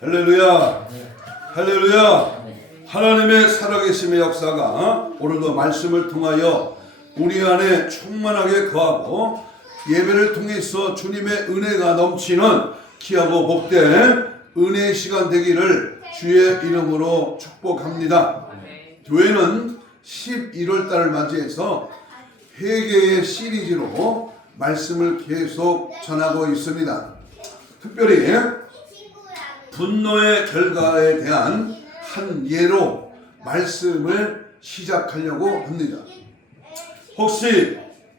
할렐루야. 할렐루야. 하나님의 살아계심의 역사가 오늘도 말씀을 통하여 우리 안에 충만하게 거하고 예배를 통해서 주님의 은혜가 넘치는 귀하고 복된 은혜의 시간 되기를 주의 이름으로 축복합니다. 교회는 11월 달을 맞이해서 회개의 시리즈로 말씀을 계속 전하고 있습니다. 특별히 분노의 결과에 대한 한 예로 말씀을 시작하려고 합니다. 혹시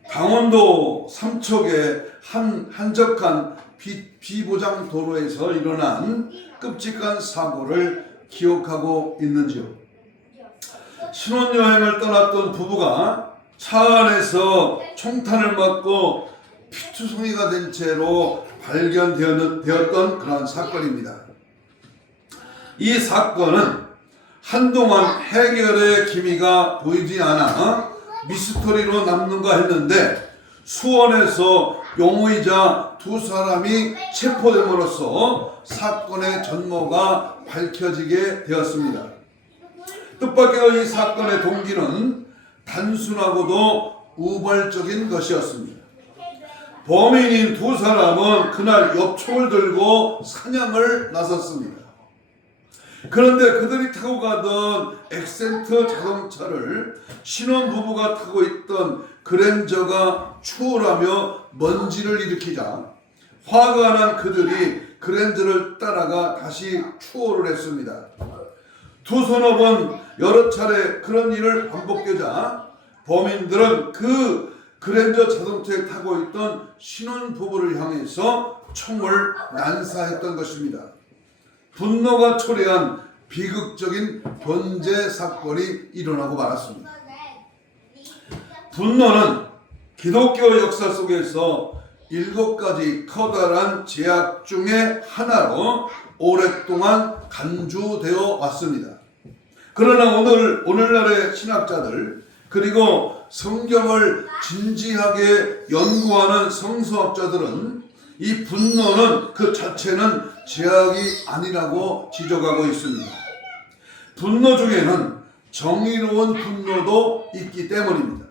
강원도 삼척의 한 한적한 비보장 도로에서 일어난 끔찍한 사고를 기억하고 있는지요? 신혼여행을 떠났던 부부가 차 안에서 총탄을 맞고 피투성이가 된 채로 발견되었던 그런 사건입니다. 이 사건은 한동안 해결의 기미가 보이지 않아 미스터리로 남는가 했는데 수원에서 용의자 두 사람이 체포됨으로써 사건의 전모가 밝혀지게 되었습니다. 뜻밖에도 이 사건의 동기는 단순하고도 우발적인 것이었습니다. 범인인 두 사람은 그날 엽총을 들고 사냥을 나섰습니다. 그런데 그들이 타고 가던 엑센트 자동차를 신혼부부가 타고 있던 그랜저가 추월하며 먼지를 일으키자 화가 난 그들이 그랜저를 따라가 다시 추월을 했습니다. 두 선업은 여러 차례 그런 일을 반복되자 범인들은 그 그랜저 자동차에 타고 있던 신혼부부를 향해서 총을 난사했던 것입니다. 분노가 초래한 비극적인 변제 사건이 일어나고 말았습니다. 분노는 기독교 역사 속에서 7가지 커다란 죄악 중에 하나로 오랫동안 간주되어 왔습니다. 그러나 오늘날의 신학자들 그리고 성경을 진지하게 연구하는 성서학자들은 이 분노는 그 자체는 죄악이 아니라고 지적하고 있습니다. 분노 중에는 정의로운 분노도 있기 때문입니다.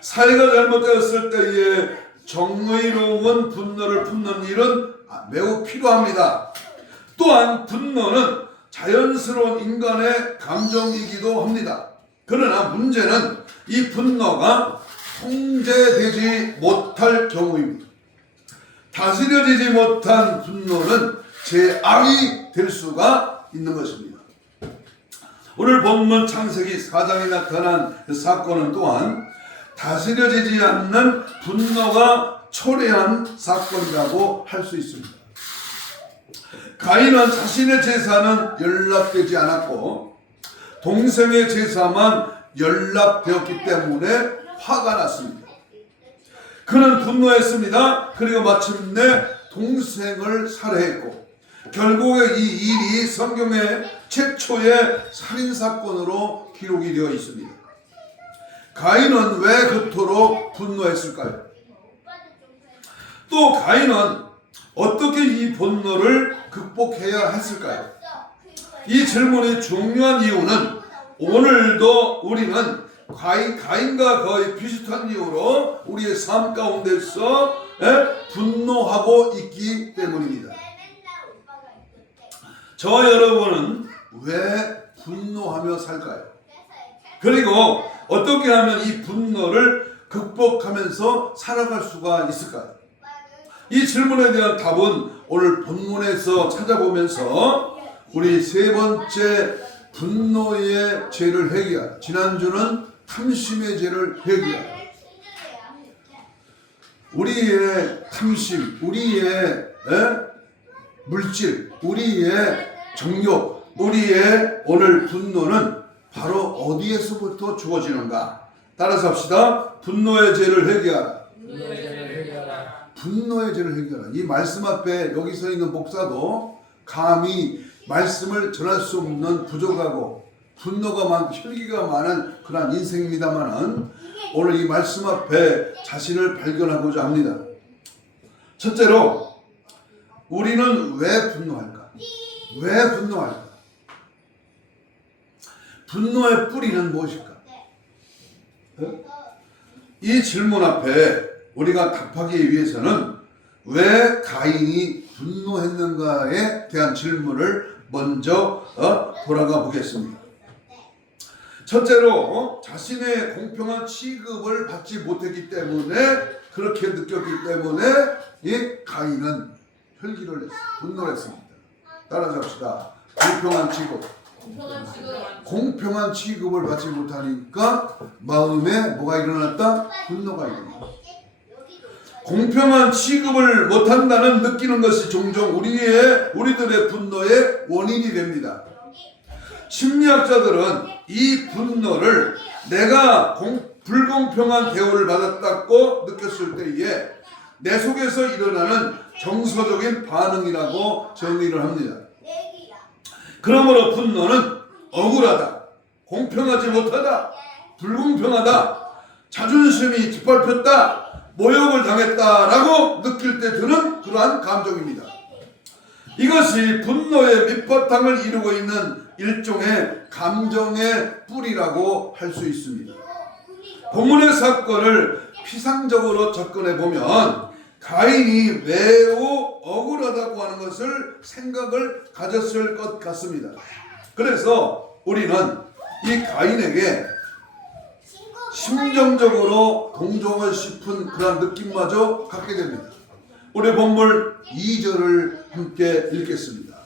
사회가 잘못되었을 때에 정의로운 분노를 품는 일은 매우 필요합니다. 또한 분노는 자연스러운 인간의 감정이기도 합니다. 그러나 문제는 이 분노가 통제되지 못할 경우입니다. 다스려지지 못한 분노는 죄악이 될 수가 있는 것입니다. 오늘 본문 창세기 4장에 나타난 그 사건은 또한 다스려지지 않는 분노가 초래한 사건이라고 할 수 있습니다. 가인은 자신의 제사는 연락되지 않았고 동생의 제사만 연락되었기 때문에 화가 났습니다. 그는 분노했습니다. 그리고 마침내 동생을 살해했고 결국에 이 일이 성경의 최초의 살인사건으로 기록이 되어 있습니다. 가인은 왜 그토록 분노했을까요? 또 가인은 어떻게 이 분노를 극복해야 했을까요? 이 질문이 중요한 이유는 오늘도 우리는 가인과 거의 비슷한 이유로 우리의 삶 가운데서 분노하고 있기 때문입니다. 저와 여러분은 왜 분노하며 살까요? 그리고 어떻게 하면 이 분노를 극복하면서 살아갈 수가 있을까요? 이 질문에 대한 답은 오늘 본문에서 찾아보면서 우리 세 번째 분노의 죄를 회개하라. 지난주는 탐심의 죄를 회개하라. 우리의 탐심, 우리의 물질, 우리의 정욕, 우리의 오늘 분노는 바로 어디에서부터 주어지는가? 따라서 합시다. 분노의 죄를 회개하라. 분노의 죄를 회개하라. 이 말씀 앞에 여기 서 있는 목사도 감히 말씀을 전할 수 없는 부족하고 분노가 많고 혈기가 많은 그런 인생입니다만은 오늘 이 말씀 앞에 자신을 발견하고자 합니다. 첫째로 우리는 왜 분노할까? 왜 분노할까? 분노의 뿌리는 무엇일까? 이 질문 앞에 우리가 답하기 위해서는 왜 가인이 분노했는가에 대한 질문을 먼저 돌아가 보겠습니다. 첫째로 자신의 공평한 취급을 받지 못했기 때문에, 그렇게 느꼈기 때문에 이 가인은 혈기를 냈습니다. 분노를 했습니다. 따라서 합시다. 공평한 취급을 받지 못하니까 마음에 뭐가 일어났다? 분노가 일어났다. 공평한 취급을 못한다는 느끼는 것이 종종 우리들의 분노의 원인이 됩니다. 심리학자들은 이 분노를 내가 불공평한 대우를 받았다고 느꼈을 때에 내 속에서 일어나는 정서적인 반응이라고 정의를 합니다. 그러므로 분노는 억울하다, 공평하지 못하다, 불공평하다, 자존심이 짓밟혔다, 모욕을 당했다라고 느낄 때 드는 그러한 감정입니다. 이것이 분노의 밑바탕을 이루고 있는 일종의 감정의 뿌리라고 할 수 있습니다. 본문의 사건을 피상적으로 접근해 보면 가인이 매우 억울하다고 하는 것을 생각을 가졌을 것 같습니다. 그래서 우리는 이 가인에게 심정적으로 동정을 싶은 그런 느낌마저 갖게 됩니다. 우리 본문 2절을 함께 읽겠습니다.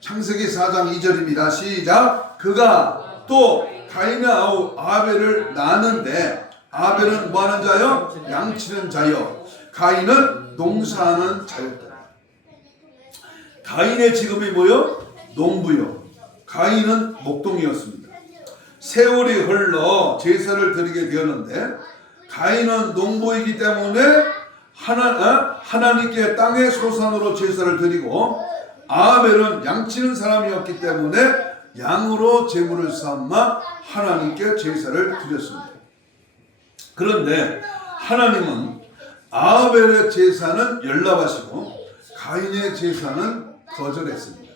창세기 4장 2절입니다. 시작. 그가 또 가인과 아벨을 낳았는데, 아벨은 뭐하는 자요? 양치는 자요. 가인은 농사하는 자였다. 가인의 직업이 뭐요? 농부요. 가인은 목동이었습니다. 세월이 흘러 제사를 드리게 되었는데, 가인은 농부이기 때문에 하나님께 땅의 소산으로 제사를 드리고, 아벨은 양치는 사람이었기 때문에 양으로 제물을 삼아 하나님께 제사를 드렸습니다. 그런데 하나님은 아벨의 제사는 열납하시고 가인의 제사는 거절했습니다.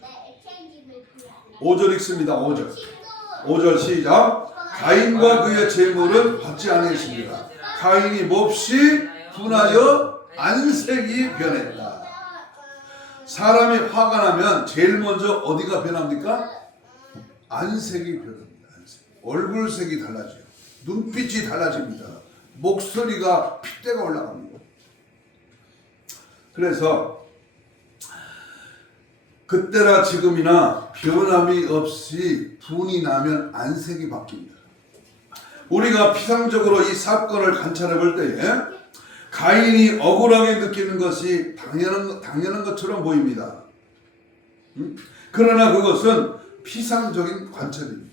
5절 읽습니다. 5절 시작. 가인과 그의 제물은 받지 않으십니다. 가인이 몹시 분하여 안색이 변했다. 사람이 화가 나면 제일 먼저 어디가 변합니까? 안색이 변합니다. 얼굴색이 달라져요. 눈빛이 달라집니다. 목소리가 핏대가 올라갑니다. 그래서 그때나 지금이나 변함이 없이 분이 나면 안색이 바뀝니다. 우리가 피상적으로 이 사건을 관찰해 볼 때에 가인이 억울하게 느끼는 것이 당연한 것처럼 보입니다. 그러나 그것은 피상적인 관찰입니다.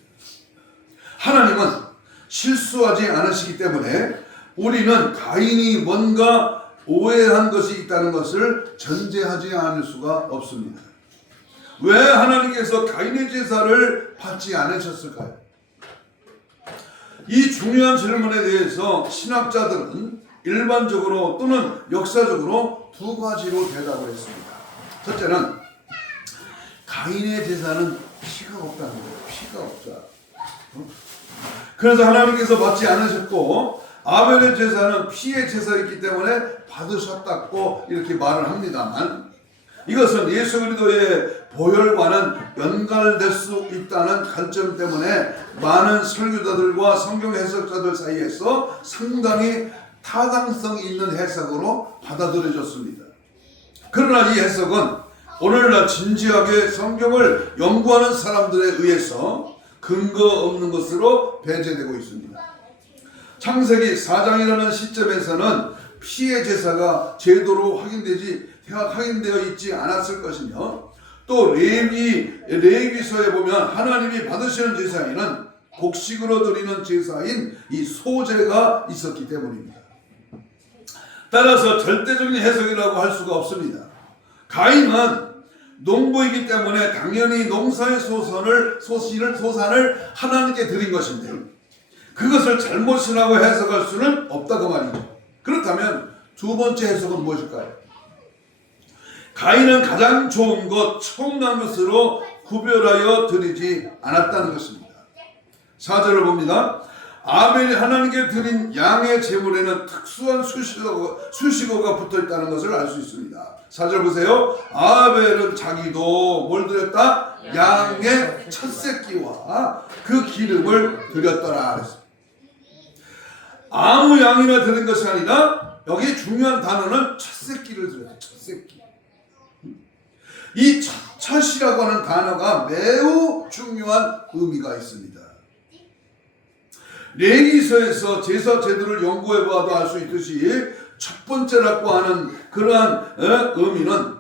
하나님은 실수하지 않으시기 때문에 우리는 가인이 뭔가 오해한 것이 있다는 것을 전제하지 않을 수가 없습니다. 왜 하나님께서 가인의 제사를 받지 않으셨을까요? 이 중요한 질문에 대해서 신학자들은 일반적으로 또는 역사적으로 두 가지로 대답을 했습니다. 첫째는 가인의 제사는 피가 없다는 거예요. 피가 없다. 그래서 하나님께서 받지 않으셨고 아벨의 제사는 피의 제사였기 때문에 받으셨다고 이렇게 말을 합니다만, 이것은 예수 그리스도의 보혈과는 연관될 수 있다는 관점 때문에 많은 설교자들과 성경 해석자들 사이에서 상당히 타당성 있는 해석으로 받아들여졌습니다. 그러나 이 해석은 오늘날 진지하게 성경을 연구하는 사람들에 의해서 근거 없는 것으로 배제되고 있습니다. 창세기 4장이라는 시점에서는 피의 제사가 제도로 확인되어 있지 않았을 것이며, 또 레위기서에 보면 하나님이 받으시는 제사에는 곡식으로 드리는 제사인 이 소제가 있었기 때문입니다. 따라서 절대적인 해석이라고 할 수가 없습니다. 가인은 농부이기 때문에 당연히 농사의 소산을 하나님께 드린 것인데 그것을 잘못이라고 해석할 수는 없다고 말이죠. 그렇다면 두 번째 해석은 무엇일까요? 가인은 가장 좋은 것, 처음 난 것으로 구별하여 드리지 않았다는 것입니다. 4절을 봅니다. 아벨이 하나님께 드린 양의 제물에는 특수한 수식어가 붙어 있다는 것을 알 수 있습니다. 4절 보세요. 아벨은 자기도 뭘 드렸다? 양의 첫 새끼와 그 기름을 드렸더라 그랬습니다. 아무 양이나 드린 것이 아니라 여기 중요한 단어는 첫 새끼를 드렸다. 첫 새끼. 이 첫이라고 하는 단어가 매우 중요한 의미가 있습니다. 레위기서에서 제사 제도를 연구해 봐도 알 수 있듯이 첫 번째라고 하는 그러한 의미는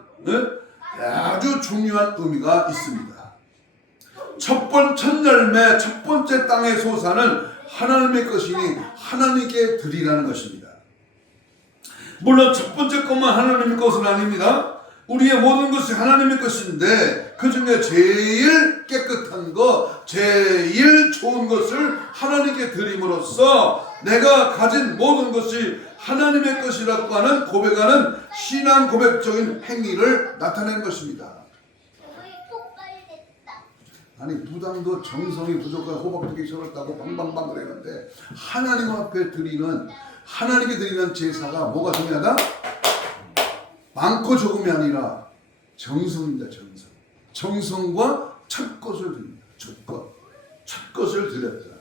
아주 중요한 의미가 있습니다. 첫 열매, 첫 번째 땅의 소산은 하나님의 것이니 하나님께 드리라는 것입니다. 물론 첫 번째 것만 하나님의 것은 아닙니다. 우리의 모든 것이 하나님의 것인데 그 중에 제일 깨끗한 것, 제일 좋은 것을 하나님께 드림으로써 내가 가진 모든 것이 하나님의 것이라고 하는 고백하는 신앙 고백적인 행위를 나타낸 것입니다. 아니 무당도 정성이 부족하고 호박두기 절었다고 방방방 그랬는데 하나님 앞에 드리는 하나님께 드리는 제사가 뭐가 중요하다? 많고 조금이 아니라 정성입니다. 정성. 정성과 첫 것을 드립니다. 첫 것을 드렸다.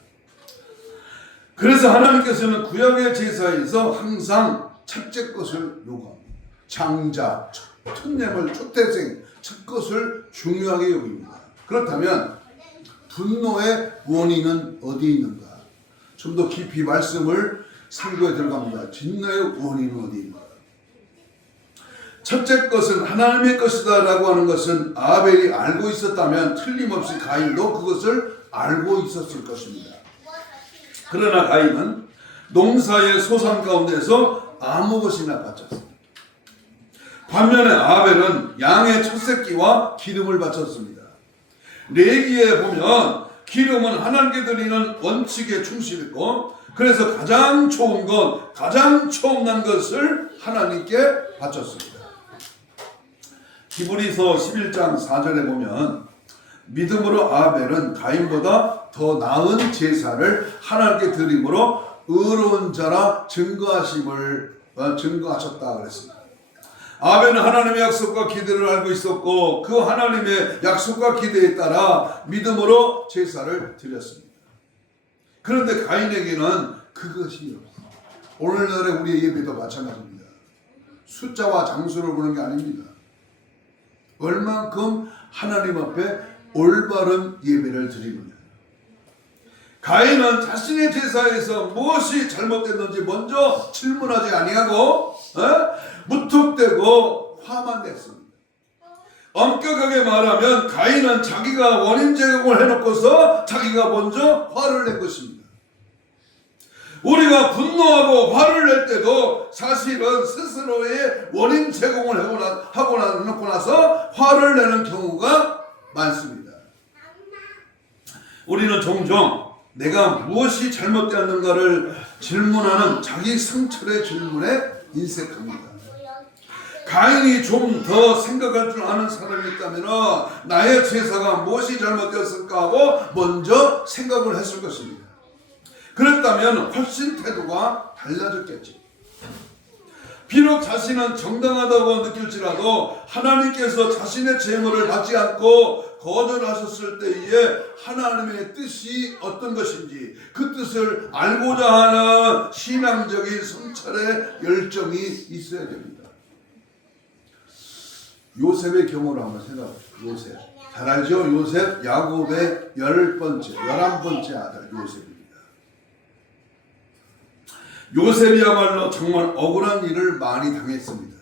그래서 하나님께서는 구약의 제사에서 항상 첫째 것을 요구합니다. 장자, 첫예물, 첫태생, 첫 것을 중요하게 여깁니다. 그렇다면 분노의 원인은 어디에 있는가? 좀 더 깊이 말씀을 상고에 들어갑니다. 진노의 원인은 어디에 있는가? 첫째 것은 하나님의 것이다 라고 하는 것은 아벨이 알고 있었다면 틀림없이 가인도 그것을 알고 있었을 것입니다. 그러나 가인은 농사의 소산 가운데서 아무 것이나 바쳤습니다. 반면에 아벨은 양의 첫 새끼와 기름을 바쳤습니다. 레위기에 보면 기름은 하나님께 드리는 원칙에 충실했고 그래서 가장 좋은 것, 가장 처음 난 것을 하나님께 바쳤습니다. 히브리서 11장 4절에 보면 믿음으로 아벨은 가인보다 더 나은 제사를 하나님께 드림으로 의로운 자라 증거하셨다 그랬습니다. 아벨은 하나님의 약속과 기대를 알고 있었고 그 하나님의 약속과 기대에 따라 믿음으로 제사를 드렸습니다. 그런데 가인에게는 그것이 없어요. 오늘날의 우리의 예배도 마찬가지입니다. 숫자와 장수를 보는 게 아닙니다. 얼만큼 하나님 앞에 올바른 예배를 드리느냐. 가인은 자신의 제사에서 무엇이 잘못됐는지 먼저 질문하지 아니하고 무턱대고 화만 냈습니다. 엄격하게 말하면 가인은 자기가 원인 제공을 해놓고서 자기가 먼저 화를 낸 것입니다. 우리가 분노하고 화를 낼 때도 사실은 스스로의 원인 제공을 하고 나서 화를 내는 경우가 많습니다. 우리는 종종 내가 무엇이 잘못되었는가를 질문하는 자기 성찰의 질문에 인색합니다. 가인이 좀 더 생각할 줄 아는 사람이 있다면 나의 제사가 무엇이 잘못되었을까 하고 먼저 생각을 했을 것입니다. 그랬다면 훨씬 태도가 달라졌겠지. 비록 자신은 정당하다고 느낄지라도 하나님께서 자신의 제물을 받지 않고 거절하셨을 때에 하나님의 뜻이 어떤 것인지 그 뜻을 알고자 하는 신앙적인 성찰의 열정이 있어야 됩니다. 요셉의 경우를 한번 생각해보세요. 요셉. 잘 알죠? 요셉, 야곱의 11번째 아들 요셉입니다. 요셉이야말로 정말 억울한 일을 많이 당했습니다.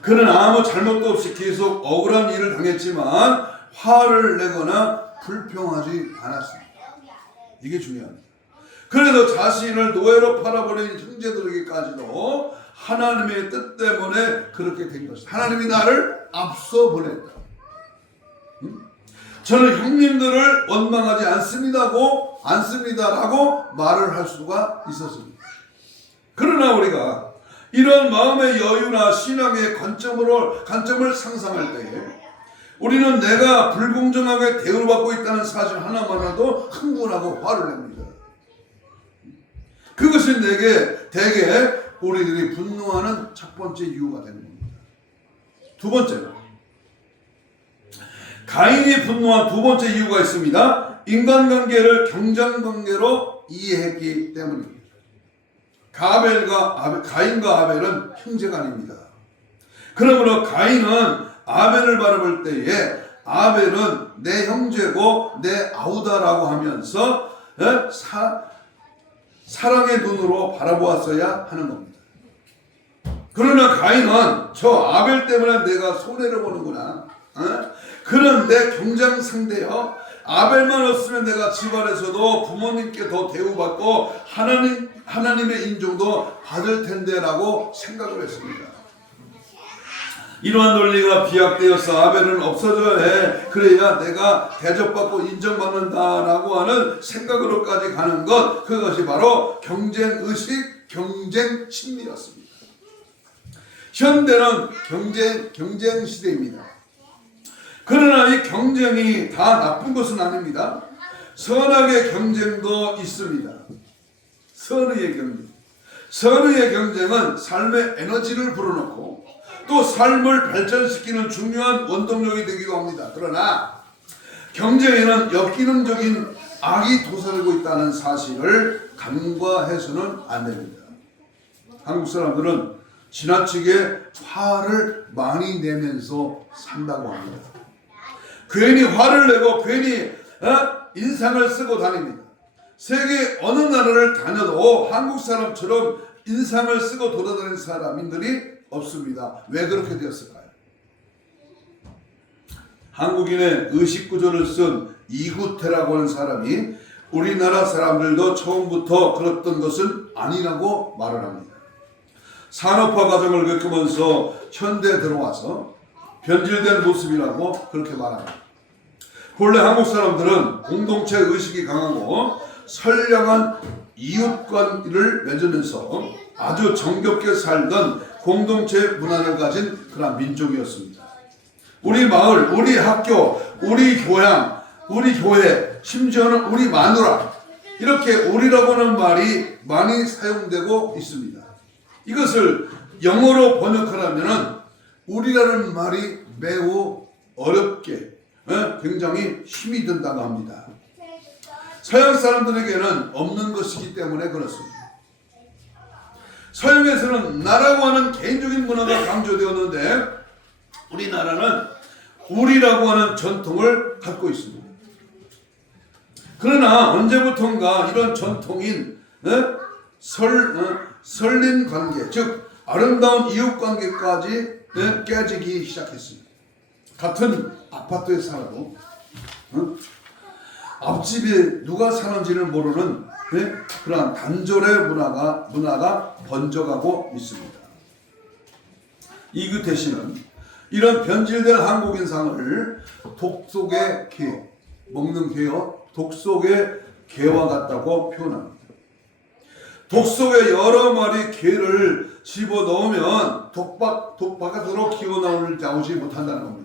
그는 아무 잘못도 없이 계속 억울한 일을 당했지만 화를 내거나 불평하지 않았습니다. 이게 중요합니다. 그래서 자신을 노예로 팔아버린 형제들에게까지도 하나님의 뜻 때문에 그렇게 된 것입니다. 하나님이 나를 앞서 보냈다. 저는 형님들을 원망하지 않습니다라고 말을 할 수가 있었습니다. 그러나 우리가 이런 마음의 여유나 신앙의 관점을 상상할 때에 우리는 내가 불공정하게 대우받고 있다는 사실 하나만으로도 흥분하고 화를 냅니다. 그것이 대개 우리들이 분노하는 첫 번째 이유가 되는 겁니다. 두 번째는 가인이 분노한 두 번째 이유가 있습니다. 인간관계를 경쟁관계로 이해했기 때문입니다. 가인과 아벨은 형제가 아닙니다. 그러므로 가인은 아벨을 바라볼 때에 아벨은 내 형제고 내 아우다라고 하면서 사랑의 눈으로 바라보았어야 하는 겁니다. 그러나 가인은 저 아벨 때문에 내가 손해를 보는구나. 그런데 경쟁 상대요. 아벨만 없으면 내가 집안에서도 부모님께 더 대우받고 하나님의 인정도 받을 텐데라고 생각을 했습니다. 이러한 논리가 비약되어서 아벨은 없어져야 해. 그래야 내가 대접받고 인정받는다라고 하는 생각으로까지 가는 것, 그것이 바로 경쟁의식, 경쟁심리였습니다. 현대는 경쟁 시대입니다. 그러나 이 경쟁이 다 나쁜 것은 아닙니다. 선악의 경쟁도 있습니다. 선의의 경쟁은 삶의 에너지를 불어넣고 또 삶을 발전시키는 중요한 원동력이 되기도 합니다. 그러나 경쟁에는 역기능적인 악이 도사리고 있다는 사실을 간과해서는 안 됩니다. 한국 사람들은 지나치게 화를 많이 내면서 산다고 합니다. 괜히 화를 내고 괜히 인상을 쓰고 다닙니다. 세계 어느 나라를 다녀도 한국 사람처럼 인상을 쓰고 돌아다니는 사람들이 없습니다. 왜 그렇게 되었을까요? 한국인의 의식구조를 쓴 이구태라고 하는 사람이 우리나라 사람들도 처음부터 그랬던 것은 아니라고 말을 합니다. 산업화 과정을 겪으면서 현대에 들어와서 변질된 모습이라고 그렇게 말합니다. 본래 한국 사람들은 공동체 의식이 강하고 선량한 이웃관계를 맺으면서 아주 정겹게 살던 공동체 문화를 가진 그런 민족이었습니다. 우리 마을, 우리 학교, 우리 교양, 우리 교회, 심지어는 우리 마누라, 이렇게 우리라고 하는 말이 많이 사용되고 있습니다. 이것을 영어로 번역하려면 우리라는 말이 매우 어렵게 굉장히 힘이 든다고 합니다. 서양 사람들에게는 없는 것이기 때문에 그렇습니다. 서양에서는 나라고 하는 개인적인 문화가 강조되었는데 우리나라는 우리라고 하는 전통을 갖고 있습니다. 그러나 언제부턴가 이런 전통인 설린 관계, 즉 아름다운 이웃 관계까지 깨지기 시작했습니다. 같은 아파트에 살아도 앞집에 누가 사는지를 모르는 그러한 단절의 문화가 번져가고 있습니다. 이규태 씨는 이런 변질된 한국인상을 독속의 개, 먹는 개요, 독속의 개와 같다고 표현합니다. 독 속에 여러 마리 개를 집어넣으면 독 바깥으로 기어나오지 못한다는 겁니다.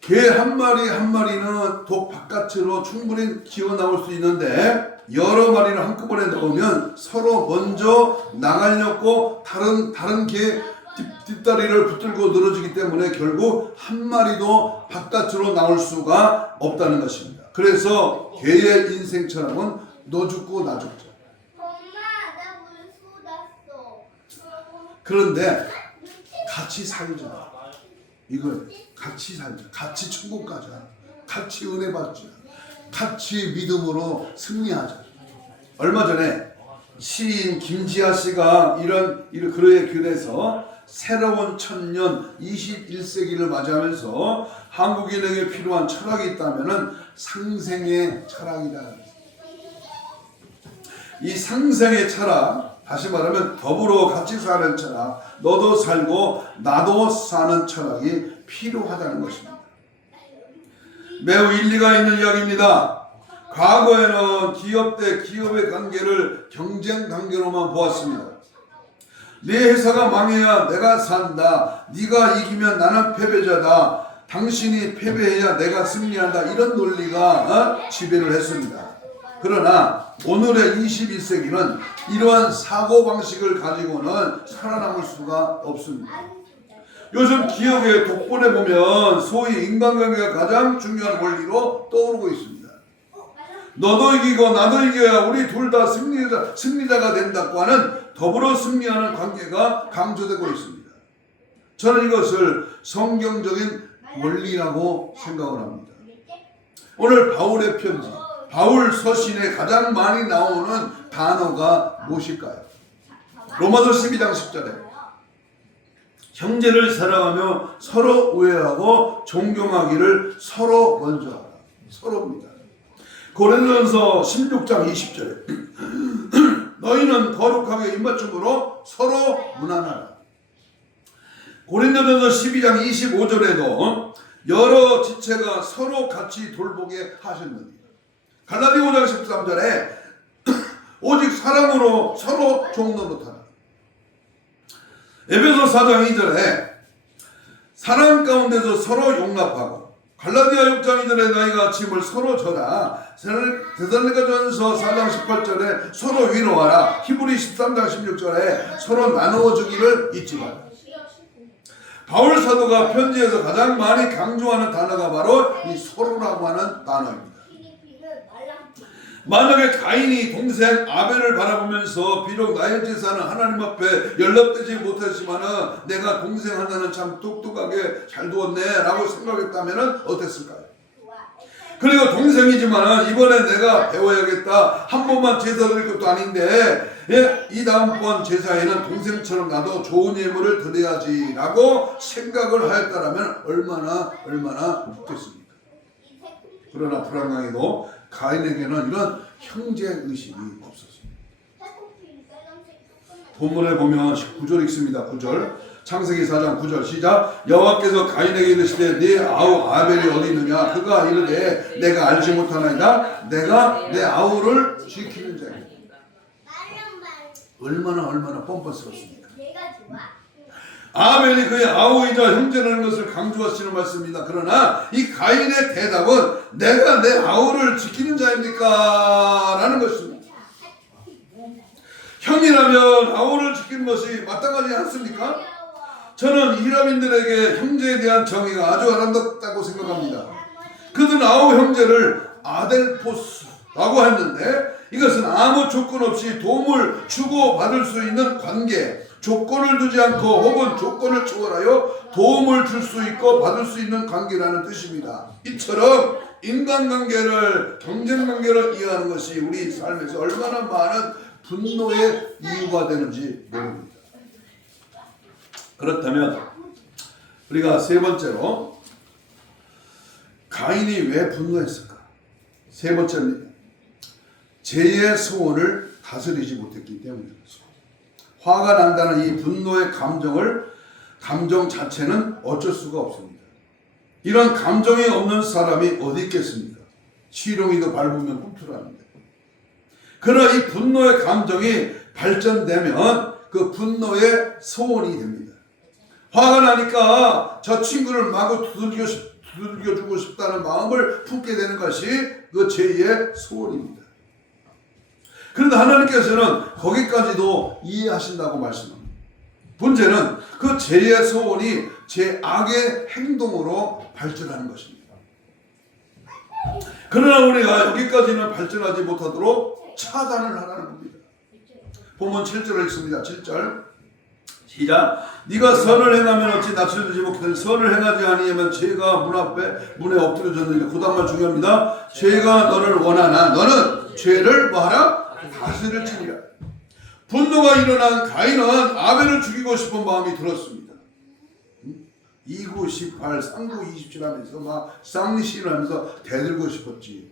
개 한 마리 한 마리는 독 바깥으로 충분히 기어나올 수 있는데 여러 마리를 한꺼번에 넣으면 서로 먼저 나가려고 다른 개 뒷다리를 붙들고 늘어지기 때문에 결국 한 마리도 바깥으로 나올 수가 없다는 것입니다. 그래서 개의 인생 철학은 너 죽고 나 죽자. 엄마, 나 물 쏟았어. 그런데 같이 살자. 이거 같이 살자. 같이 천국 가자. 같이 은혜 받자. 같이 믿음으로 승리하자. 얼마 전에 시인 김지아 씨가 이런 그의 글에서 새로운 천년 21세기를 맞이하면서 한국인에게 필요한 철학이 있다면 상생의 철학이다. 이 상생의 철학, 다시 말하면 더불어 같이 사는 철학, 너도 살고 나도 사는 철학이 필요하다는 것입니다. 매우 일리가 있는 이야기입니다. 과거에는 기업 대 기업의 관계를 경쟁 관계로만 보았습니다. 내 회사가 망해야 내가 산다. 네가 이기면 나는 패배자다. 당신이 패배해야 내가 승리한다. 이런 논리가 지배를 했습니다. 그러나 오늘의 21세기는 이러한 사고방식을 가지고는 살아남을 수가 없습니다. 요즘 기업의 독본에 보면 소위 인간관계가 가장 중요한 원리로 떠오르고 있습니다. 너도 이기고 나도 이겨야 우리 둘 다 승리자가 된다고 하는 더불어 승리하는 관계가 강조되고 있습니다. 저는 이것을 성경적인 원리라고 생각을 합니다. 오늘 바울의 편지, 바울 서신에 가장 많이 나오는 단어가 무엇일까요? 로마서 12장 10절에 형제를 사랑하며 서로 우애하고 존경하기를 서로 먼저 하라. 서로입니다. 고린도전서 16장 20절에 너희는 거룩하게 입맞춤으로 서로 무난하라. 고린도전서 12장 25절에도 여러 지체가 서로 같이 돌보게 하셨느니라. 갈라디 5장 13절에 오직 사랑으로 서로 종노릇하라. 에베소 4장 2절에 사랑 가운데서 서로 용납하고 갈라디아 6장 2절에 너희가 짐을 서로 져라. 데살로니가전서 4장 18절에 서로 위로하라. 히브리 13장 16절에 서로 나누어 주기를 잊지 마라. 바울 사도가 편지에서 가장 많이 강조하는 단어가 바로 이 서로라고 하는 단어입니다. 만약에 가인이 동생 아벨을 바라보면서 비록 나의 제사는 하나님 앞에 연락되지 못했지만 내가 동생 하나는 참 똑똑하게 잘 두었네 라고 생각했다면 어땠을까요? 그리고 동생이지만 이번에 내가 배워야겠다, 한 번만 제사 드릴 것도 아닌데 이 다음번 제사에는 동생처럼 나도 좋은 예물을 드려야지 라고 생각을 하였다면 얼마나 좋겠습니까? 그러나 불안하게도 가인에게는 이런 형제의식이 없었습니다. 본문에 보면 9절 읽습니다. 9절 창세기 4장 9절 시작. 여호와께서 가인에게 이르시되 네 아우 아벨이 어디 있느냐. 그가 이르되 내가 알지 못하나이다. 내가 내 아우를 지키는 자이다. 얼마나 뻔뻔스럽습니까? 아벨이 그의 아우이자 형제라는 것을 강조하시는 말씀입니다. 그러나 이 가인의 대답은 내가 내 아우를 지키는 자입니까? 라는 것입니다. 형이라면 아우를 지키는 것이 마땅하지 않습니까? 저는 이라민들에게 형제에 대한 정의가 아주 아름답다고 생각합니다. 그들은 아우 형제를 아델포스라고 했는데 이것은 아무 조건 없이 도움을 주고받을 수 있는 관계, 조건을 두지 않고 혹은 조건을 초월하여 도움을 줄 수 있고 받을 수 있는 관계라는 뜻입니다. 이처럼 인간관계를, 경쟁관계를 이해하는 것이 우리 삶에서 얼마나 많은 분노의 이유가 되는지 모릅니다. 그렇다면 우리가 세 번째로 가인이 왜 분노했을까? 세 번째는 죄의 소원을 다스리지 못했기 때문입니다. 화가 난다는 이 분노의 감정 자체는 어쩔 수가 없습니다. 이런 감정이 없는 사람이 어디 있겠습니까? 지렁이도 밟으면 꿈틀합니다. 그러나 이 분노의 감정이 발전되면 그 분노의 소원이 됩니다. 화가 나니까 저 친구를 마구 두들겨주고 싶다는 마음을 품게 되는 것이 그 죄의 소원입니다. 그런데 하나님께서는 거기까지도 이해하신다고 말씀합니다. 문제는 그 죄의 소원이 제 악의 행동으로 발전하는 것입니다. 그러나 우리가 여기까지는 발전하지 못하도록 차단을 하라는 겁니다. 본문 7절을 읽습니다. 7절 시작. 네가 선을 행하면 어찌 낯을 들지 못하는 선을 행하지 아니하면 죄가 문에 엎드려졌느니라. 그 다음 말 중요합니다. 죄가 너를 원하나 너는 죄를 뭐하라? 다스릴지니라. 분노가 일어난 가인은 아벨을 죽이고 싶은 마음이 들었습니다. 2구 18, 3구 27 하면서 막 쌍리신을 하면서 대들고 싶었지.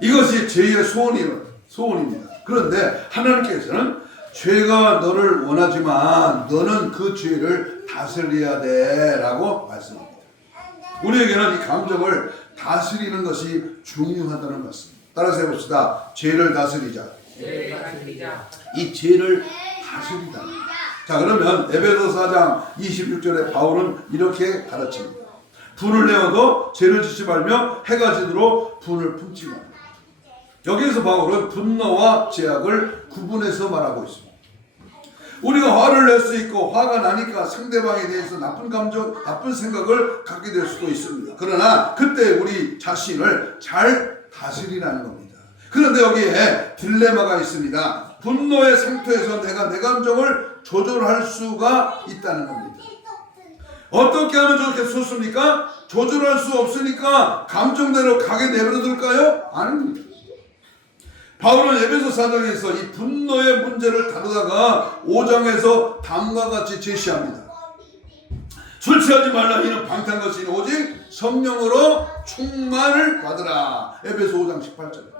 이것이 죄의 소원입니다. 그런데 하나님께서는 죄가 너를 원하지만 너는 그 죄를 다스려야 돼 라고 말씀합니다. 우리에게는 이 감정을 다스리는 것이 중요하다는 말씀. 따라서 해봅시다. 죄를 다스리자. 이 죄를 다스리다. 자, 그러면 에베소 4장 26절에 바울은 이렇게 가르칩니다. 분을 내어도 죄를 짓지 말며 해가 지도록 분을 품지 말라. 여기에서 바울은 분노와 죄악을 구분해서 말하고 있습니다. 우리가 화를 낼 수 있고 화가 나니까 상대방에 대해서 나쁜 감정, 나쁜 생각을 갖게 될 수도 있습니다. 그러나 그때 우리 자신을 잘 다스리라는 겁니다. 그런데 여기에 딜레마가 있습니다. 분노의 상태에서 내가 내 감정을 조절할 수가 있다는 겁니다. 어떻게 하면 저렇게 좋습니까? 조절할 수 없으니까 감정대로 가게 내버려둘까요? 아닙니다. 바울은 에베소 4장에서 이 분노의 문제를 다루다가 5장에서 다음과 같이 제시합니다. 술 취하지 말라. 이는 방탕한 것이 오직 성령으로 충만을 받으라. 에베소 5장 18절.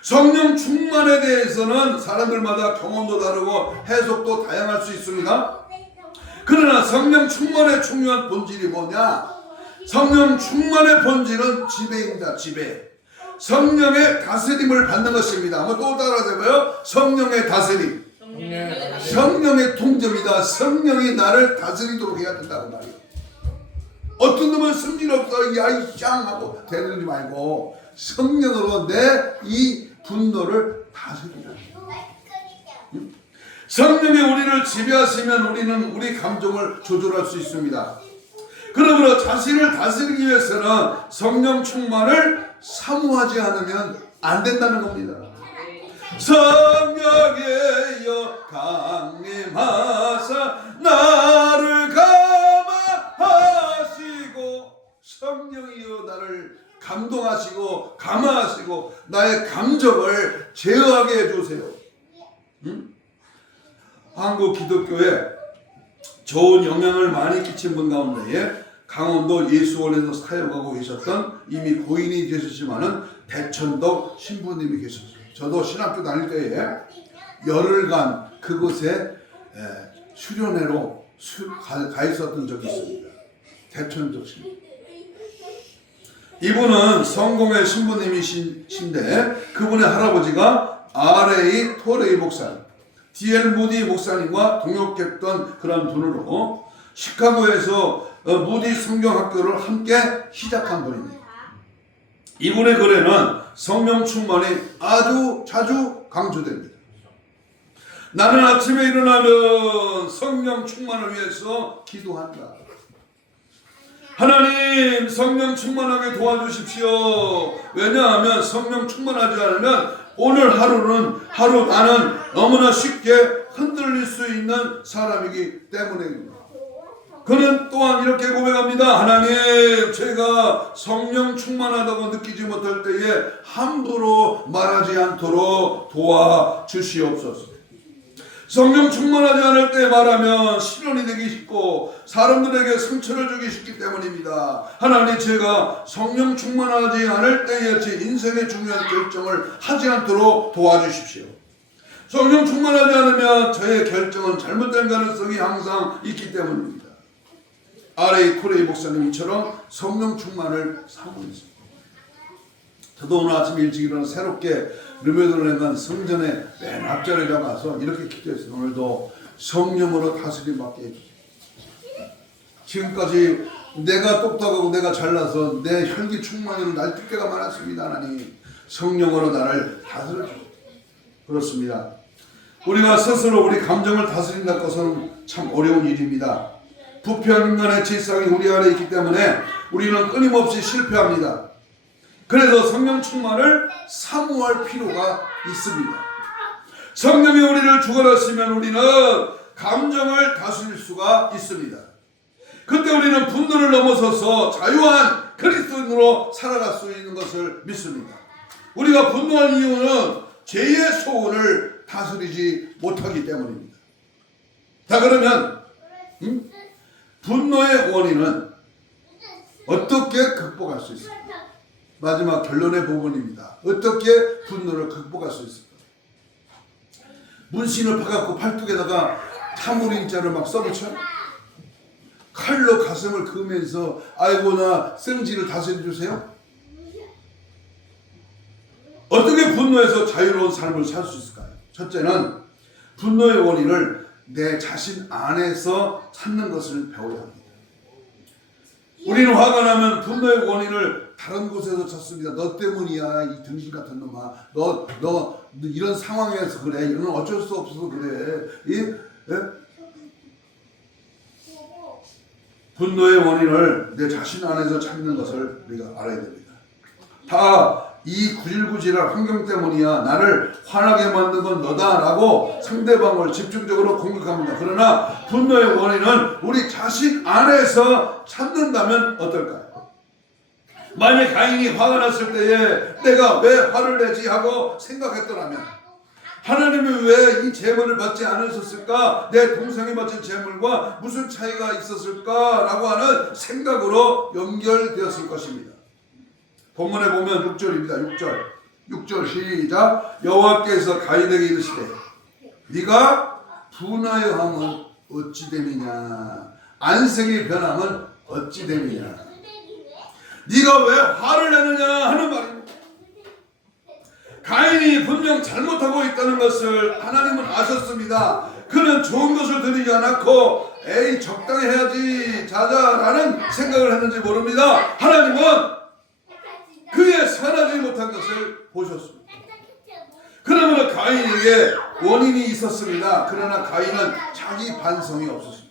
성령 충만에 대해서는 사람들마다 경험도 다르고 해석도 다양할 수 있습니다. 그러나 성령 충만의 중요한 본질이 뭐냐? 성령 충만의 본질은 지배입니다. 지배. 성령의 다스림을 받는 것입니다. 한번 또 따라해봐요. 성령의 다스림. 성령의 통제입니다. 성령이 나를 다스리도록 해야 된다고 말이에요. 어떤 놈은 승질없어 야이 짱 하고 대들지 말고 성령으로 내 이 분노를 다스리라. 성령이 우리를 지배하시면 우리는 우리 감정을 조절할 수 있습니다. 그러므로 자신을 다스리기 위해서는 성령 충만을 사모하지 않으면 안 된다는 겁니다. 성령이여 강림하사 나를 감화하시고, 성령이여 나를 감동하시고 감화하시고 나의 감정을 제어하게 해주세요. 한국 기독교에 좋은 영향을 많이 끼친 분 가운데에 강원도 예수원에서 사역하고 계셨던 이미 고인이 계셨지만은 대천덕 신부님이 계셨어요. 저도 신학교 다닐 때에 열흘간 그곳에 수련회로 가 있었던 적이 있습니다. 대천덕 신부. 이분은 성공의 신부님이신데 그분의 할아버지가 R.A. 토레이 목사님, D.L. 무디 목사님과 동역했던 그런 분으로 시카고에서 무디 성경학교를 함께 시작한 분입니다. 이분의 글에는 성령 충만이 아주 자주 강조됩니다. 나는 아침에 일어나면 성령 충만을 위해서 기도한다. 하나님 성령 충만하게 도와주십시오. 왜냐하면 성령 충만하지 않으면 오늘 하루는 나는 너무나 쉽게 흔들릴 수 있는 사람이기 때문입니다. 그는 또한 이렇게 고백합니다. 하나님, 제가 성령 충만하다고 느끼지 못할 때에 함부로 말하지 않도록 도와주시옵소서. 성령 충만하지 않을 때 말하면 실언이 되기 쉽고 사람들에게 상처를 주기 쉽기 때문입니다. 하나님, 제가 성령 충만하지 않을 때에 제 인생의 중요한 결정을 하지 않도록 도와주십시오. 성령 충만하지 않으면 저의 결정은 잘못된 가능성이 항상 있기 때문입니다. R.A. 토레이 목사님처럼 성령 충만을 사모했습니다. 저도 오늘 아침 일찍 일어나 새롭게 르메드론에 간 성전에 맨 앞자리에 가서 이렇게 기도했어요. 오늘도 성령으로 다스림 받게 해주세요. 지금까지 내가 똑똑하고 내가 잘나서 내 혈기 충만으로 날뛸 때가 많았습니다. 하나님, 성령으로 나를 다스려 주세요. 그렇습니다. 우리가 스스로 우리 감정을 다스린다는 것은 참 어려운 일입니다. 부패한 인간의 질상이 우리 안에 있기 때문에 우리는 끊임없이 실패합니다. 그래서 성령 충만을 사모할 필요가 있습니다. 성령이 우리를 주관하시면 우리는 감정을 다스릴 수가 있습니다. 그때 우리는 분노를 넘어서서 자유한 그리스도인으로 살아갈 수 있는 것을 믿습니다. 우리가 분노한 이유는 죄의 소원을 다스리지 못하기 때문입니다. 자, 그러면 분노의 원인은 어떻게 극복할 수 있을까? 마지막 결론의 부분입니다. 어떻게 분노를 극복할 수 있을까? 문신을 파갖고 팔뚝에다가 타무린자를 막 써붙여? 칼로 가슴을 그으면서 아이고 나 생지를 다스려주세요? 어떻게 분노 분노에서 자유로운 삶을 살 수 있을까요? 첫째는 분노의 원인을 내 자신 안에서 찾는 것을 배워야 합니다. 우리는 화가 나면 분노의 원인을 다른 곳에서 찾습니다. 너 때문이야, 이 등신 같은 놈아. 너 이런 상황에서 그래. 이건 어쩔 수 없어서 그래. 분노의 원인을 내 자신 안에서 찾는 것을 우리가 알아야 됩니다. 다 이 구질구질한 환경 때문이야. 나를 화나게 만든 건 너다라고 상대방을 집중적으로 공격합니다. 그러나 분노의 원인은 우리 자신 안에서 찾는다면 어떨까요? 만약 가인이 화가 났을 때에 내가 왜 화를 내지 하고 생각했더라면 하나님이 왜 이 재물을 받지 않으셨을까? 내 동생이 받은 재물과 무슨 차이가 있었을까? 라고 하는 생각으로 연결되었을 것입니다. 본문에 보면 6절입니다. 6절 시작. 여호와께서 가인에게 이르시되 네가 분하여 함은 어찌 됨이냐, 안색이 변함은 어찌 됨이냐. 네가 왜 화를 내느냐 하는 말입니다. 가인이 분명 잘못하고 있다는 것을 하나님은 아셨습니다. 그는 좋은 것을 드리지 않았고 에이 적당히 해야지 자자라는 생각을 했는지 모릅니다. 하나님은 그의 선하지 못한 것을 보셨습니다. 그러면 가인에게 원인이 있었습니다. 그러나 가인은 자기 반성이 없었습니다.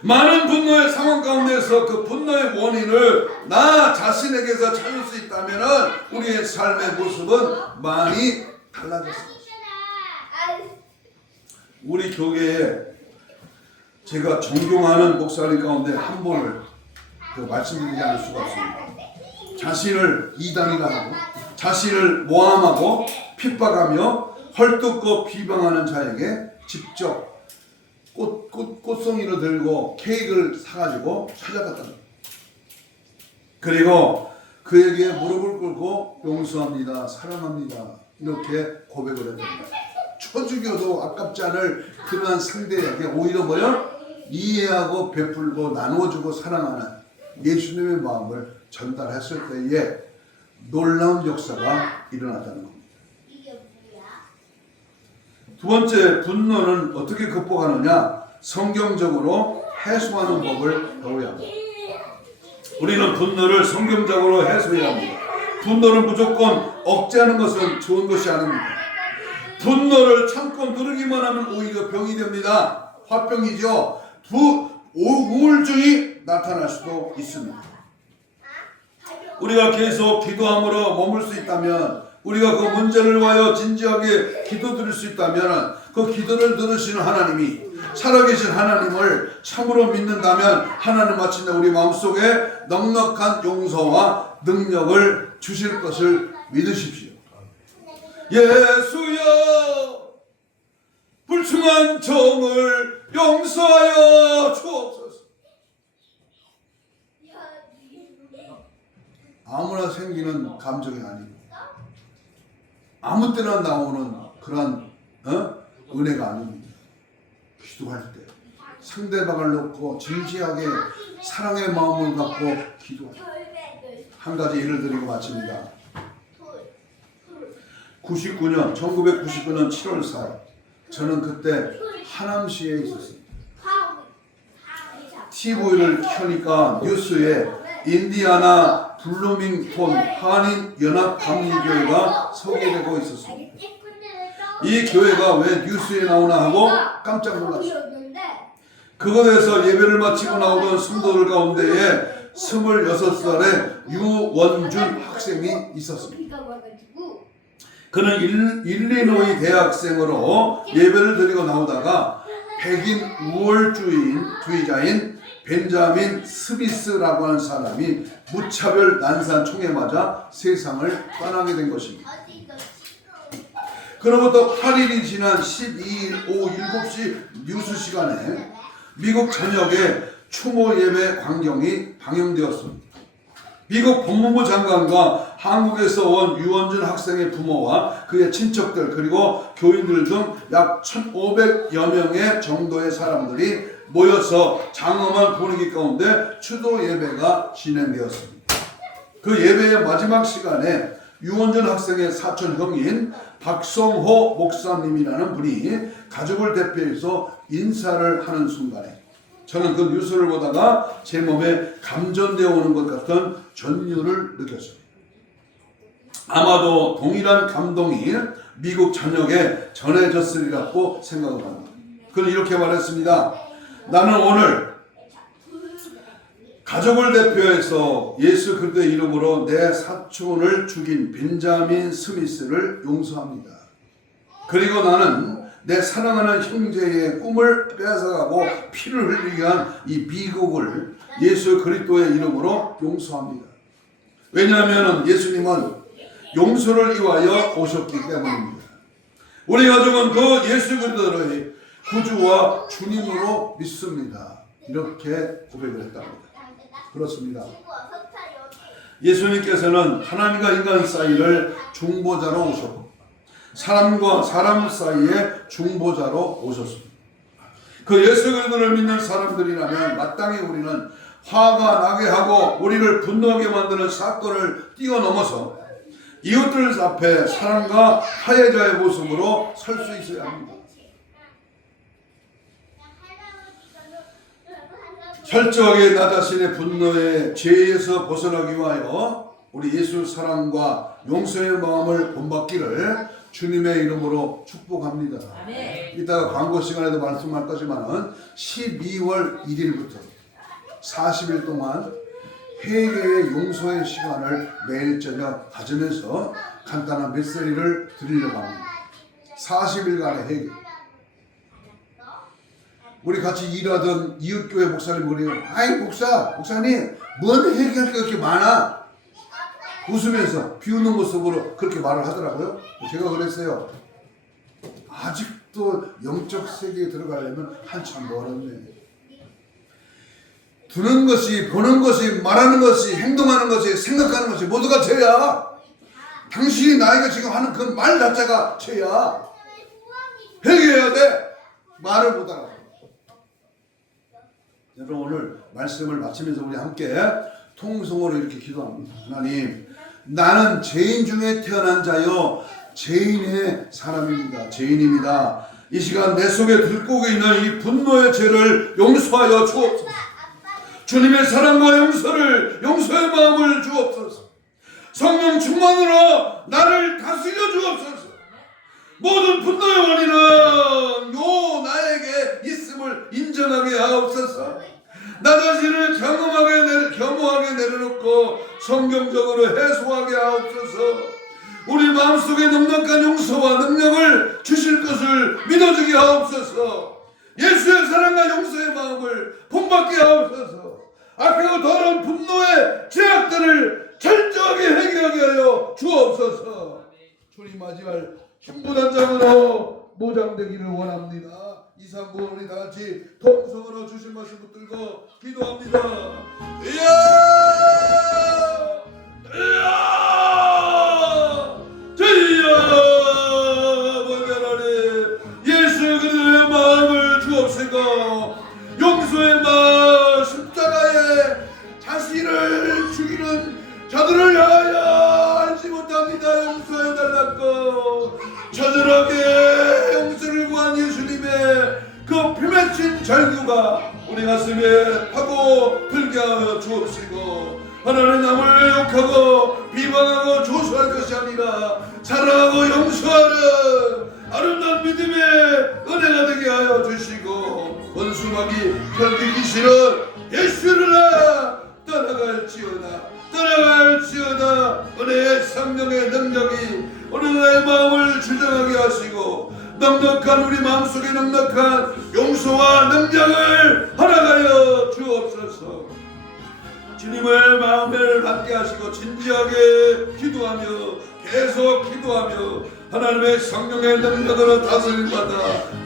많은 분노의 상황 가운데서 그 분노의 원인을 나 자신에게서 찾을 수 있다면 우리의 삶의 모습은 많이 달라졌습니다. 우리 교회에 제가 존경하는 목사님 가운데 한 분을 말씀드리지 않을 수가 없습니다. 자신을 이단이라 하고 자신을 모함하고 핍박하며 헐뜯고 비방하는 자에게 직접 꽃송이를 들고 케이크를 사가지고 찾아갔다. 그리고 그에게 무릎을 꿇고 용서합니다, 사랑합니다 이렇게 고백을 했습니다. 쳐죽여도 아깝지 않을 그러한 상대에게 오히려 이해하고 베풀고 나눠주고 사랑하는 예수님의 마음을 전달했을 때에 놀라운 역사가 일어났다는 겁니다. 두 번째, 분노는 어떻게 극복하느냐? 성경적으로 해소하는 법을 배워야 합니다. 우리는 분노를 성경적으로 해소해야 합니다. 분노를 무조건 억제하는 것은 좋은 것이 아닙니다. 분노를 참고 누르기만 하면 오히려 병이 됩니다. 화병이죠. 우울증이 나타날 수도 있습니다. 우리가 계속 기도함으로 머물 수 있다면, 우리가 그 문제를 위하여 진지하게 기도드릴 수 있다면, 그 기도를 들으시는 하나님이, 살아계신 하나님을 참으로 믿는다면 하나님 마침내 우리 마음속에 넉넉한 용서와 능력을 주실 것을 믿으십시오. 예수여, 불충한 점을 용서하여 주옵소서. 아무나 생기는 감정이 아니고 아무 때나 나오는 그런 은혜가 아닙니다. 기도할 때 상대방을 놓고 진지하게 사랑의 마음을 갖고 기도할 때. 한 가지 예를 드리고 마칩니다. 1999년 7월 4일 저는 그때 하남시에 있었습니다. TV를 켜니까 뉴스에 인디아나 블루밍톤 한인연합감리교회가 소개되고 있었습니다. 이 교회가 왜 뉴스에 나오나 하고 깜짝 놀랐습니다. 그곳에서 예배를 마치고 나오던 성도들 가운데에 26살의 유원준 학생이 있었습니다. 그는 일리노이 대학생으로 예배를 드리고 나오다가 백인 우월주의자인 벤자민 스미스라고 하는 사람이 무차별 난산 총에 맞아 세상을 떠나게 된 것입니다. 그로부터 8일이 지난 12일 오후 7시 뉴스 시간에 미국 전역에 추모 예배 광경이 방영되었습니다. 미국 법무부 장관과 한국에서 온 유원준 학생의 부모와 그의 친척들 그리고 교인들 등 약 1,500여 명의 정도의 사람들이 모여서 장엄한 분위기 가운데 추도 예배가 진행되었습니다. 그 예배의 마지막 시간에 유원전 학생의 사촌 형인 박성호 목사님이라는 분이 가족을 대표해서 인사를 하는 순간에 저는 그 뉴스를 보다가 제 몸에 감전되어 오는 것 같은 전율을 느꼈습니다. 아마도 동일한 감동이 미국 전역에 전해졌으리라고 생각을 합니다. 그는 이렇게 말했습니다. 나는 오늘 가족을 대표해서 예수 그리스도의 이름으로 내 사촌을 죽인 벤자민 스미스를 용서합니다. 그리고 나는 내 사랑하는 형제의 꿈을 뺏어가고 피를 흘리게 한 이 미국을 예수 그리스도의 이름으로 용서합니다. 왜냐하면 예수님은 용서를 위하여 오셨기 때문입니다. 우리 가족은 그 예수 그리스도를 구주와 주님으로 믿습니다. 이렇게 고백을 했답니다. 그렇습니다. 예수님께서는 하나님과 인간 사이를 중보자로 오셨고 사람과 사람 사이의 중보자로 오셨습니다. 그 예수 그리스도를 믿는 사람들이라면 마땅히 우리는 화가 나게 하고 우리를 분노하게 만드는 사건을 뛰어넘어서 이웃들 앞에 사랑과 화해자의 모습으로 설 수 있어야 합니다. 철저하게 나 자신의 분노의 죄에서 벗어나기 위하여 우리 예수 사랑과 용서의 마음을 본받기를 주님의 이름으로 축복합니다. 이따가 광고 시간에도 말씀할 거지만 12월 1일부터 40일 동안 회개의 용서의 시간을 매일 저녁 가정에서 간단한 메시지를 드리려고 합니다. 40일간의 회개. 우리 같이 일하던 이웃교회 목사님 우리 아이 목사님 뭔 회개할 게 그렇게 많아? 웃으면서 비웃는 모습으로 그렇게 말을 하더라고요. 제가 그랬어요. 아직도 영적 세계에 들어가려면 한참 멀었네. 두는 것이, 보는 것이, 말하는 것이, 행동하는 것이, 생각하는 것이 모두가 죄야. 당신이 나에게 지금 하는 그 말 자체가 죄야. 회개해야 돼. 말을 못 알아. 여러분 오늘 말씀을 마치면서 우리 함께 통성으로 이렇게 기도합니다. 하나님, 나는 죄인 중에 태어난 자요 죄인의 사람입니다. 죄인입니다. 이 시간 내 속에 들고 있는 이 분노의 죄를 용서하여 주옵소서. 주님의 사랑과 용서의 마음을 주옵소서. 성령 충만으로 나를 다스려 주옵소서. 모든 분노의 원인은 나에게 있음을 인정하게 하옵소서. 나 자신을 겸허하게 내려놓고 성경적으로 해소하게 하옵소서. 우리 마음속에 넉넉한 용서와 능력을 주실 것을 믿어주게 하옵소서. 예수의 사랑과 용서의 마음을 본받게 하옵소서. 악하고 더러운 분노의 죄악들을 철저하게 해결하게 하여 주옵소서. 주님 맞이할 충분한 자으로 모장되기를 원합니다. 2, 3부 우리 다같이 통성으로 주신 말씀 붙들고 기도합니다. 예수 그리스도의 마음을 주옵시고 용서의 마음 십자가에 자신을 죽이는 자들을 향하여 알지 못합니다. 용서해달라고 처절하게 용서를 구한 예수님의 그 피맺힌 절규가 우리 가슴에 파고 들게 하여 주옵시고 하나님 남을 욕하고 비방하고 조소할 것이 아니라 사랑하고 용서하는 아름다운 믿음의 은혜가 되게 하여 주시고 원수마귀 결기기 싫은 예수를 떠나갈지어다 은혜의 성령의 능력이 우리의 마음을 주장하게 하시고 넉넉한 우리 마음속에 넉넉한 용서와 능력을 허락하여 주옵소서. 주님의 마음을 받게 하시고 진지하게 기도하며 계속 기도하며 하나님의 성령의 능력으로 다스림 받아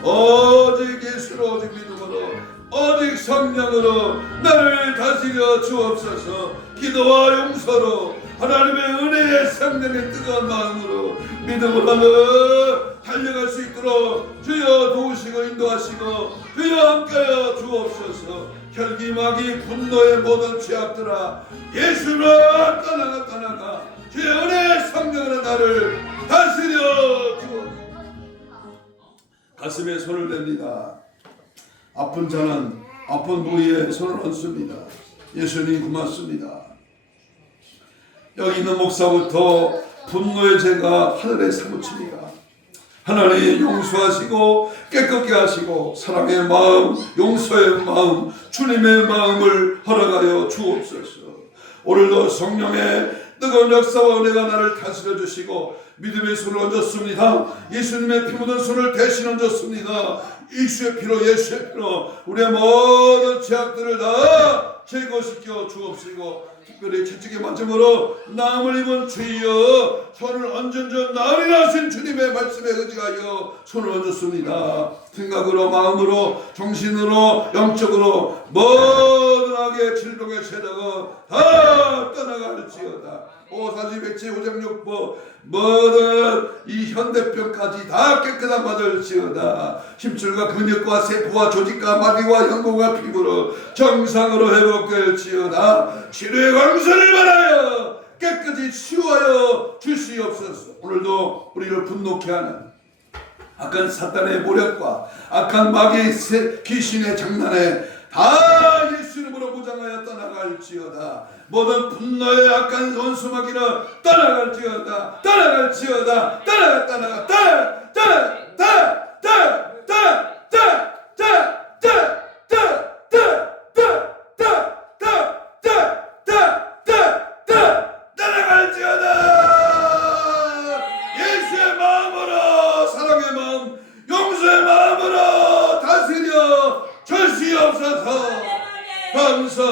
오직 예수로 오직 믿음으로 오직 성령으로 나를 다스려 주옵소서. 기도와 용서로 하나님의 은혜의 성령의 뜨거운 마음으로 믿음으로 달려갈 수 있도록 주여 도우시고 인도하시고 주여 함께하여 주옵소서. 혈기마귀 분노의 모든 죄악들아 예수로 떠나가 주의 은혜 성령으로 나를 다스려 주옵소서. 가슴에 손을 댑니다. 아픈 자는 아픈 부위에 손을 얹습니다. 예수님 고맙습니다. 여기 있는 목사부터 분노의 죄가 하늘에 사무칩니다. 하나님 용서하시고 깨끗게 하시고 사랑의 마음, 용서의 마음, 주님의 마음을 허락하여 주옵소서. 오늘도 성령의 뜨거운 역사와 은혜가 나를 다스려 주시고 믿음의 손을 얹었습니다. 예수님의 피 묻은 손을 대신 얹었습니다. 예수의 피로 우리의 모든 죄악들을 다 제거시켜 주옵시고 특별히 채찍의 만짐으로 나음을 입은 주여 손을 얹은 전 나으리라 하신 주님의 말씀에 의지하여 손을 얹었습니다. 생각으로 마음으로 정신으로 영적으로 모든 악의 질병의 세력은 다 떠나갈지어다. 오사지백지 오장육부 모든 이 현대병까지 다 깨끗한 받을지어다. 힘줄과 근육과 세포와 조직과 마비와 연골과 피부로 정상으로 회복될지어다. 치료의 광선을 받아요 깨끗이 치유하여 주시옵소서. 오늘도 우리를 분노케 하는 악한 사탄의 모략과 악한 마귀의 귀신의 장난에 다 예수 이름으로 무장하여 떠나갈지어다. 모든 분노의 악한 원수마귀는 떠나갈지어다. 예수의 마음으로 사랑의 마음 용서의 마음으로 다스려 주시옵소서. 감사